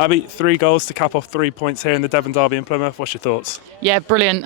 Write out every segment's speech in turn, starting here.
Abbie, 3 goals to cap off 3 points here in the Devon Derby in Plymouth. What's your thoughts? Yeah, brilliant.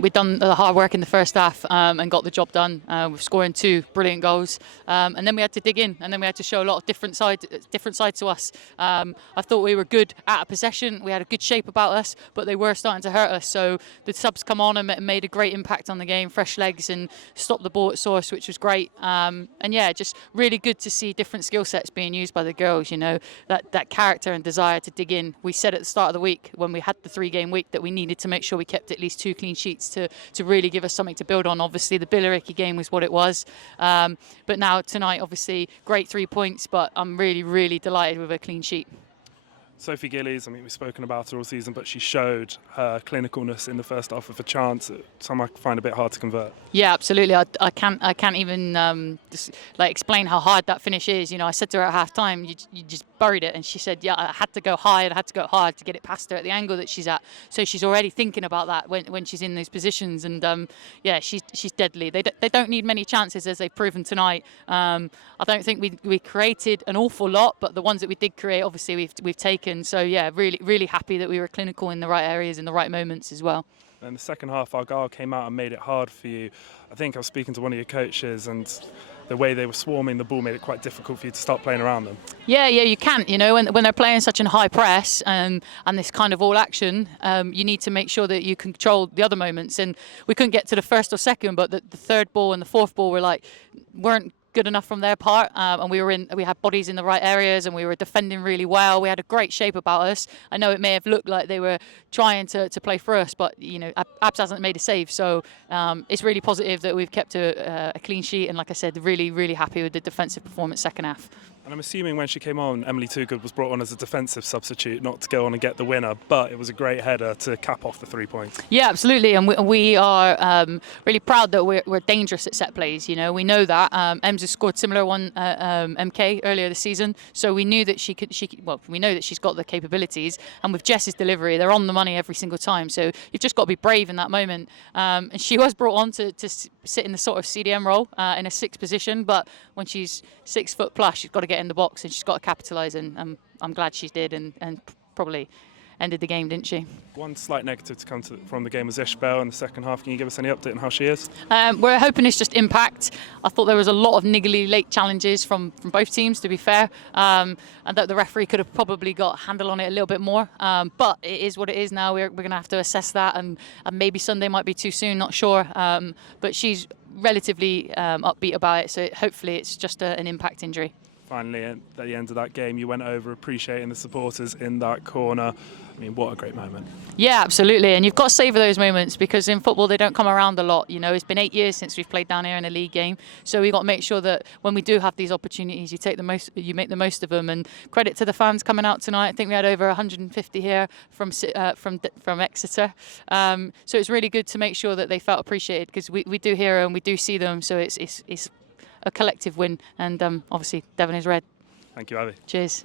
We've done the hard work in the first half and got the job done. We're scoring 2 brilliant goals, and then we had to dig in, and then we had to show a lot of different side to us. I thought we were good out of possession. We had a good shape about us, but they were starting to hurt us. So the subs come on and made a great impact on the game, fresh legs, and stopped the ball at source, which was great. And yeah, just really good to see different skill sets being used by the girls. You know, that character and desire to dig in. We said at the start of the week when we had the 3-game week that we needed to make sure we kept at least 2 clean sheets to really give us something to build on. Obviously the Billericay game was what it was, but now tonight obviously great 3 points, but I'm really delighted with a clean sheet. Sophie Gillies, I mean, we've spoken about her all season, but she showed her clinicalness in the first half of a chance. Some I find a bit hard to convert. Yeah, absolutely. I can't even just, explain how hard that finish is. You know, I said to her at half time, you just buried it, and she said, yeah, I had to go high, I had to go hard to get it past her at the angle that she's at. So she's already thinking about that when she's in those positions, and yeah, she's deadly. They don't need many chances, as they've proven tonight. I don't think we created an awful lot, but the ones that we did create, obviously we've taken. So yeah, really happy that we were clinical in the right areas in the right moments as well. And the second half, Argyle came out and made it hard for you. I think I was speaking to one of your coaches, and the way they were swarming the ball made it quite difficult for you to start playing around them. Yeah, you can't. You know, when they're playing such a high press and this kind of all action, you need to make sure that you control the other moments. And we couldn't get to the first or second, but the third ball and the fourth ball weren't good enough from their part, and we had bodies in the right areas, and we were defending really well. We had a great shape about us. I know it may have looked like they were trying to play for us, but you know, Abs hasn't made a save, so it's really positive that we've kept a clean sheet, and like I said, really happy with the defensive performance second half. And I'm assuming when she came on, Emily Toogood was brought on as a defensive substitute, not to go on and get the winner, but it was a great header to cap off the 3 points. Yeah, absolutely, and we are really proud that we're dangerous at set plays. You know, we know that. Ems has scored similar one MK earlier this season, so we knew that we know that she's got the capabilities, and with Jess's delivery, they're on the money every single time. So you've just got to be brave in that moment. And she was brought on to sit in the sort of CDM role in a 6th position, but when she's 6 foot plus, she's got to get in the box and she's got to capitalise, and I'm glad she did, and probably ended the game, didn't she? One slight negative to come from the game was Ishbel in the second half. Can you give us any update on how she is? We're hoping it's just impact. I thought there was a lot of niggly late challenges from both teams, to be fair, and that the referee could have probably got a handle on it a little bit more, but it is what it is now. We're going to have to assess that, and maybe Sunday might be too soon, not sure, but she's relatively upbeat about it, so hopefully it's just an impact injury. Finally, at the end of that game, you went over appreciating the supporters in that corner. I mean, what a great moment. Yeah, absolutely. And you've got to savour those moments, because in football they don't come around a lot. You know, it's been 8 years since we've played down here in a league game, so we've got to make sure that when we do have these opportunities, you make the most of them. And credit to the fans coming out tonight. I think we had over 150 here from Exeter. So it's really good to make sure that they felt appreciated, because we do hear them, we do see them. So it's a collective win, and obviously Devon is red. Thank you, Abbie. Cheers.